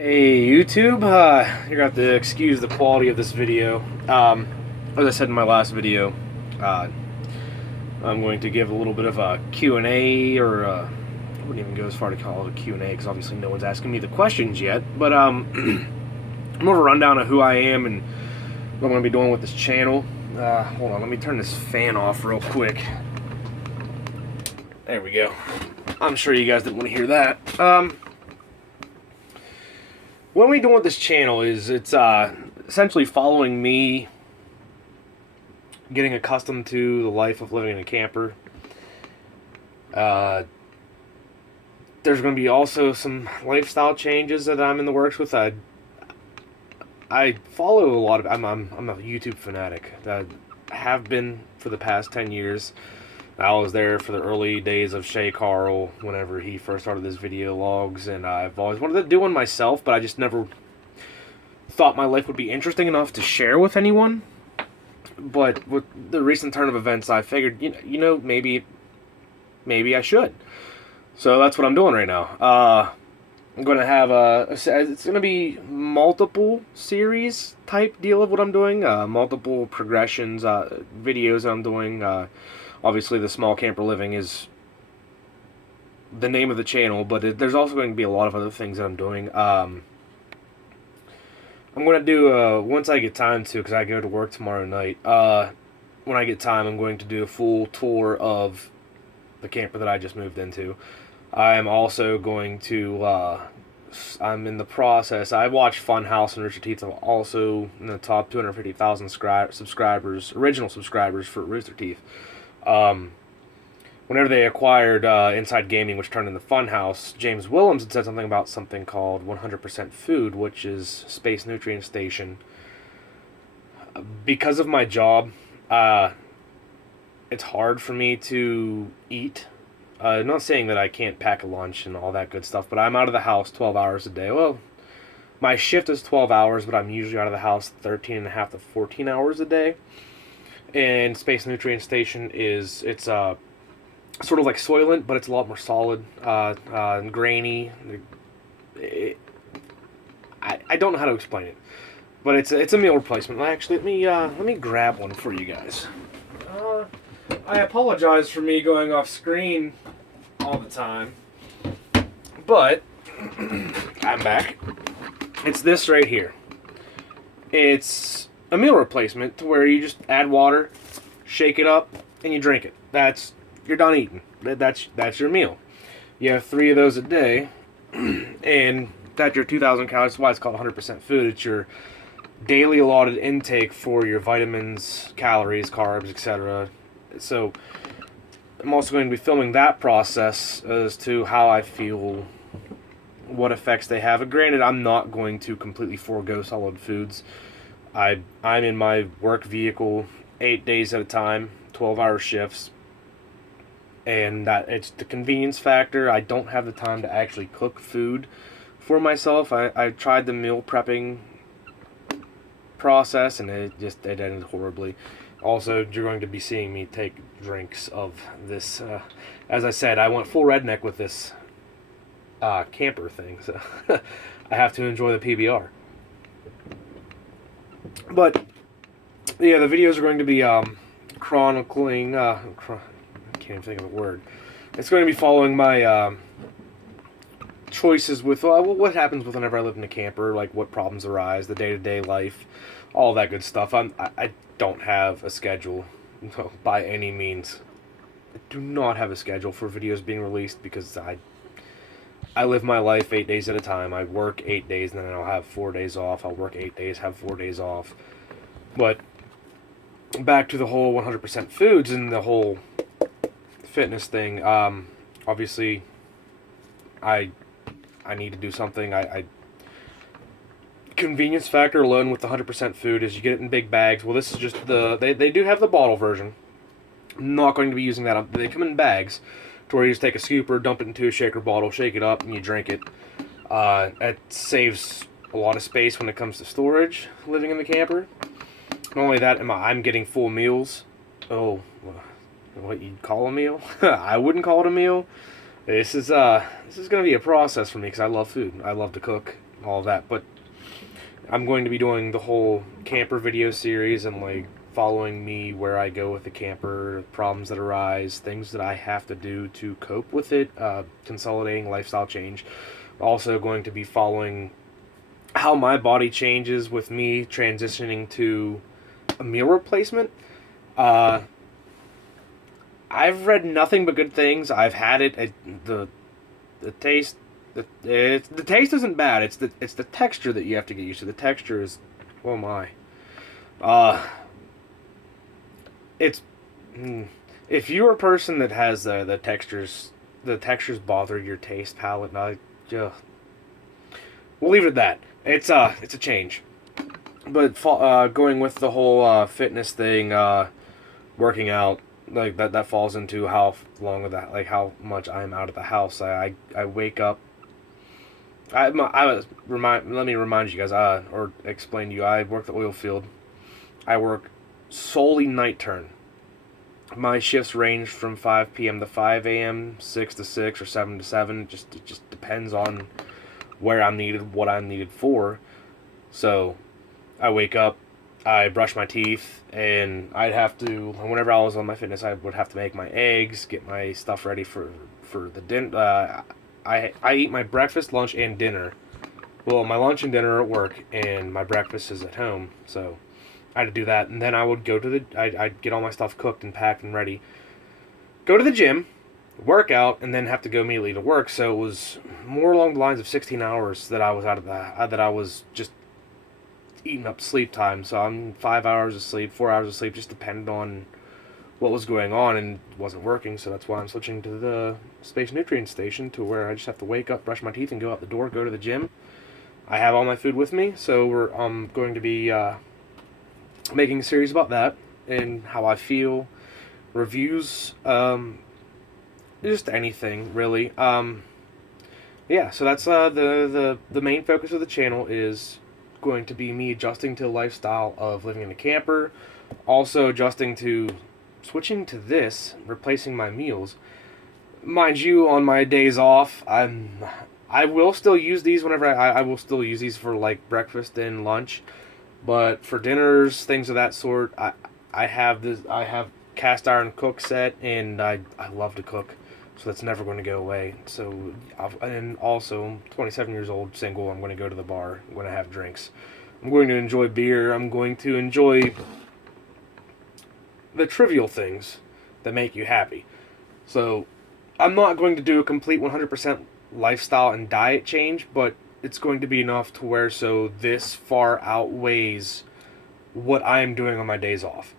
Hey YouTube, you're gonna have to excuse the quality of this video. As I said in my last video, uh, I'm going to give a little bit of a Q&A, or I wouldn't even go as far to call it a Q&A because obviously no one's asking me the questions yet. But more of a rundown of who I am and what I'm going to be doing with this channel. Hold on, let me turn this fan off real quick. There we go. I'm sure you guys didn't want to hear that. What we're doing with this channel is it's essentially following me getting accustomed to the life of living in a camper. There's going to be also some lifestyle changes that I'm in the works with. I follow a lot of. I'm a YouTube fanatic. I have been for the past 10 years. I was there for the early days of Shay Carl whenever he first started his video logs, and I've always wanted to do one myself, but I just never thought my life would be interesting enough to share with anyone. But with the recent turn of events, I figured, maybe I should. So that's what I'm doing right now. I'm going to have it's going to be multiple series type deal of what I'm doing, multiple progressions, videos I'm doing. Obviously, the Small Camper Living is the name of the channel, but there's also going to be a lot of other things that I'm doing. I'm going to do, once I get time to, because I go to work tomorrow night, when I get time, I'm going to do a full tour of the camper that I just moved into. I'm also going to, I'm in the process, I watch Funhouse and Rooster Teeth. I'm also in the top 250,000 subscribers, original subscribers for Rooster Teeth. Whenever they acquired Inside Gaming, which turned into Funhouse, James Willems had said something about something called 100% Food, which is Space Nutrient Station. Because of my job, it's hard for me to eat. I'm not saying that I can't pack a lunch and all that good stuff, but I'm out of the house 12 hours a day. Well, my shift is 12 hours, but I'm usually out of the house 13 and a half to 14 hours a day. And Space Nutrient Station it's sort of like Soylent, but it's a lot more solid, and grainy. I don't know how to explain it, but it's a meal replacement. Actually, let me grab one for you guys. I apologize for me going off screen all the time, but I'm back. It's this right here. It's a meal replacement to where you just add water, shake it up, and you drink it. You're done eating. That's your meal. You have 3 of those a day, and that's your 2,000 calories. That's why it's called 100% food. It's your daily allotted intake for your vitamins, calories, carbs, etc. So I'm also going to be filming that process as to how I feel, what effects they have. And granted, I'm not going to completely forego solid foods. I'm in my work vehicle 8 days at a time, 12-hour shifts, and that it's the convenience factor. I don't have the time to actually cook food for myself. I tried the meal prepping process, and it ended horribly. Also, you're going to be seeing me take drinks of this. As I said, I went full redneck with this camper thing, so I have to enjoy the PBR. But yeah, the videos are going to be chronicling. I can't even think of a word. It's going to be following my choices with what happens whenever I live in a camper, like what problems arise, the day-to-day life, all that good stuff. I don't have a schedule, no, by any means. I do not have a schedule for videos being released because I live my life 8 days at a time. I work 8 days, and then I'll have 4 days off. I'll work 8 days, have 4 days off. But back to the whole 100% foods and the whole fitness thing. Obviously, I need to do something. Convenience factor alone with the 100% food is you get it in big bags. Well, this is just they do have the bottle version. I'm not going to be using that. They come in bags to where you just take a scooper, dump it into a shaker bottle, shake it up, and you drink it. It saves a lot of space when it comes to storage living in the camper. Not only that, I'm getting full meals. Oh, what you'd call a meal? I wouldn't call it a meal. This is going to be a process for me because I love food. I love to cook. all of that. But I'm going to be doing the whole camper video series and like following me where I go with the camper, problems that arise, things that I have to do to cope with it, consolidating lifestyle change. Also going to be following how my body changes with me transitioning to a meal replacement. Uh, I've read nothing but good things. I've had it. The taste. The taste isn't bad. It's the texture that you have to get used to. The texture is, oh my. Uh, it's if you're a person that has the textures bother your taste palate. We'll leave it at that. It's a change. But going with the whole fitness thing, working out like that falls into how long of that, like how much I'm out of the house. I wake up. Let me remind you guys, or explain to you. I work the oil field. I work solely night turn. My shifts range from 5 p.m. to 5 a.m., 6 to 6, or 7 to 7. It just depends on where I'm needed, what I'm needed for. So I wake up, I brush my teeth, and I'd have to, whenever I was on my fitness, I would have to make my eggs, get my stuff ready for the dinner. I eat my breakfast, lunch, and dinner. Well, my lunch and dinner are at work, and my breakfast is at home, so I had to do that. And then I would go to I'd get all my stuff cooked and packed and ready, go to the gym, work out, and then have to go immediately to work. So it was more along the lines of 16 hours that I was that I was just eating up sleep time. So I'm 5 hours of sleep, 4 hours of sleep, just depended on what was going on, and it wasn't working. So that's why I'm switching to the Space Nutrient Station, to where I just have to wake up, brush my teeth, and go out the door, go to the gym. I have all my food with me, so I'm going to be making a series about that and how I feel, reviews, just anything really. Yeah, so that's the main focus of the channel is going to be me adjusting to the lifestyle of living in a camper, also adjusting to switching to this, replacing my meals. Mind you, on my days off, I will still use these whenever I will still use these for like breakfast and lunch, but for dinners, things of that sort, I have cast iron cook set, and I love to cook, so that's never going to go away. So and also I'm 27 years old, single. I'm going to go to the bar. I'm going to have drinks. I'm going to enjoy beer. I'm going to enjoy the trivial things that make you happy. So I'm not going to do a complete 100% lifestyle and diet change, but it's going to be enough to where so this far outweighs what I am doing on my days off.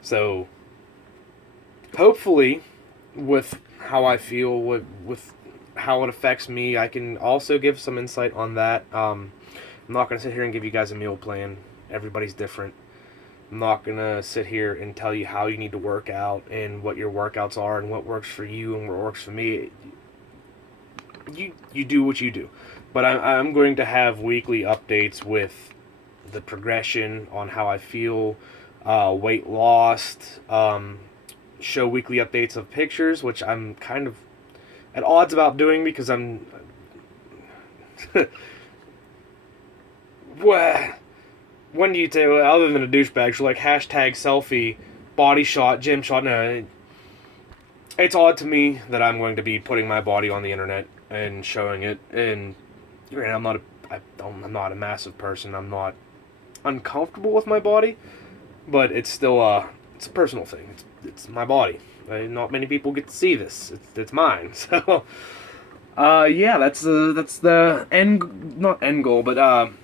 So hopefully, with how I feel, with how it affects me, I can also give some insight on that. I'm not going to sit here and give you guys a meal plan. Everybody's different. I'm not going to sit here and tell you how you need to work out and what your workouts are and what works for you and what works for me. You do what you do. But I'm going to have weekly updates with the progression on how I feel, weight lost, show weekly updates of pictures, which I'm kind of at odds about doing because I'm... When do you take, other than a douchebag, you're like hashtag selfie, body shot, gym shot? No, it's odd to me that I'm going to be putting my body on the internet and showing it. And I'm not a massive person. I'm not uncomfortable with my body, but it's still it's a personal thing. It's my body. Not many people get to see this. It's mine. So yeah, that's the not end goal, but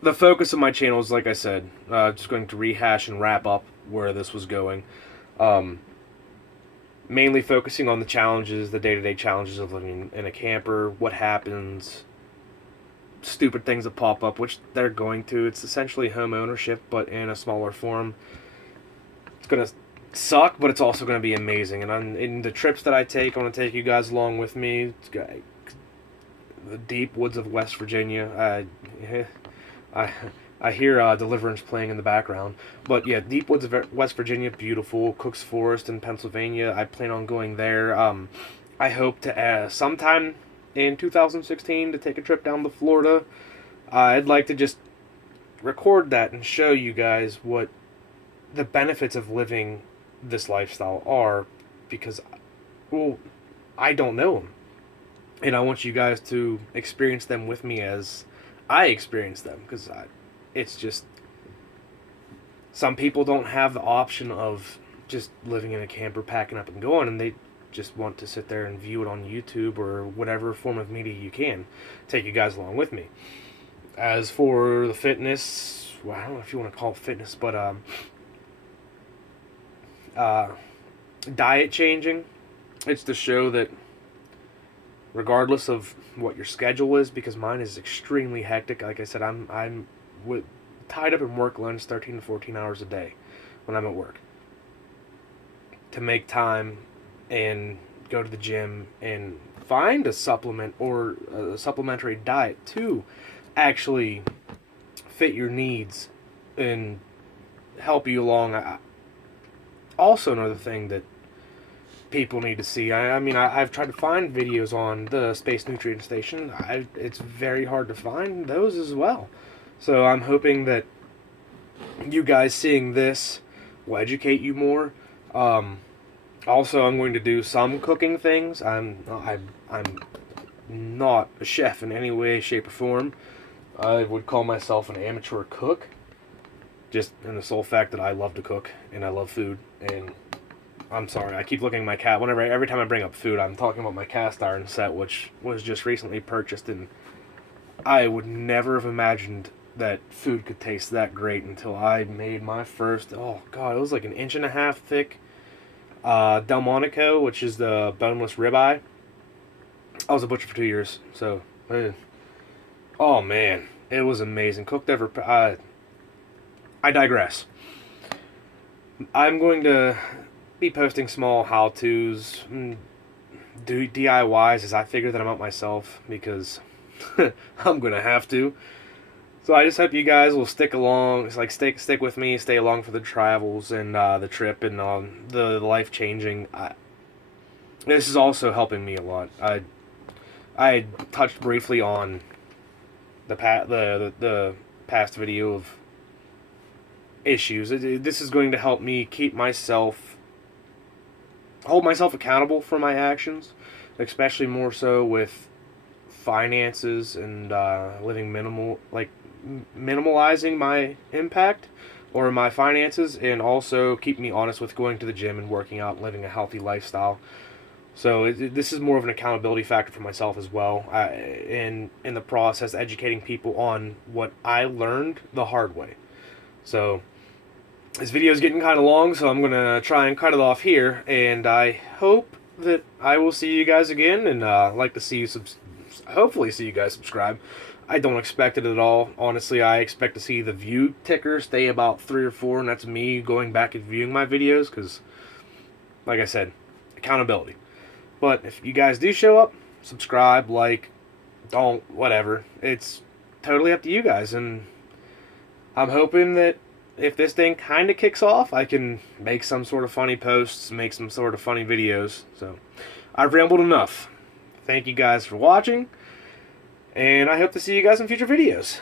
the focus of my channel is, like I said, just going to rehash and wrap up where this was going. Mainly focusing on the challenges, the day-to-day challenges of living in a camper, what happens, stupid things that pop up, which they're going to. It's essentially home ownership, but in a smaller form. It's going to suck, but it's also going to be amazing. And in the trips that I take, I want to take you guys along with me. It's the deep woods of West Virginia. I hear Deliverance playing in the background. But yeah, deep woods of West Virginia, beautiful. Cook's Forest in Pennsylvania. I plan on going there. I hope to sometime in 2016 to take a trip down to Florida. I'd like to just record that and show you guys what the benefits of living this lifestyle are, because, well, I don't know them. And I want you guys to experience them with me as I experience them, because it's just, some people don't have the option of just living in a camper, packing up and going, and they just want to sit there and view it on YouTube or whatever form of media you can. Take you guys along with me. As for the fitness, well, I don't know if you want to call it fitness, but diet changing, it's to show that regardless of what your schedule is, because mine is extremely hectic. Like I said, I'm tied up in work lunch 13 to 14 hours a day when I'm at work. To make time and go to the gym and find a supplement or a supplementary diet to actually fit your needs and help you along. Also, another thing that people need to see. I've tried to find videos on the Space Nutrient Station. It's very hard to find those as well. So I'm hoping that you guys seeing this will educate you more. Also, I'm going to do some cooking things. I'm not a chef in any way, shape, or form. I would call myself an amateur cook, just in the sole fact that I love to cook and I love food. And I'm sorry, I keep looking at my cat. Every time I bring up food, I'm talking about my cast iron set, which was just recently purchased, and I would never have imagined that food could taste that great until I made my first, oh god, it was like an 1.5 inch thick Delmonico, which is the boneless ribeye. I was a butcher for 2 years, so, oh man, it was amazing. Cooked over, I digress. I'm going to be posting small how-tos, do DIYs as I figure that I'm out myself, because I'm going to have to. So I just hope you guys will stick along. It's like stick with me, stay along for the travels and the trip and the life changing. This is also helping me a lot. I touched briefly on the past video of issues. This is going to help me hold myself accountable for my actions, especially more so with finances and minimalizing my impact or my finances, and also keep me honest with going to the gym and working out and living a healthy lifestyle. So this is more of an accountability factor for myself as well, in the process educating people on what I learned the hard way. So this video is getting kind of long, so I'm going to try and cut it off here, and I hope that I will see you guys again, and like to see you hopefully see you guys subscribe. I don't expect it at all. Honestly, I expect to see the view ticker stay about 3 or 4, and that's me going back and viewing my videos, because, like I said, accountability. But if you guys do show up, subscribe, like, don't, whatever. It's totally up to you guys, and I'm hoping that if this thing kind of kicks off, I can make some sort of funny posts, make some sort of funny videos. So, I've rambled enough. Thank you guys for watching, and I hope to see you guys in future videos.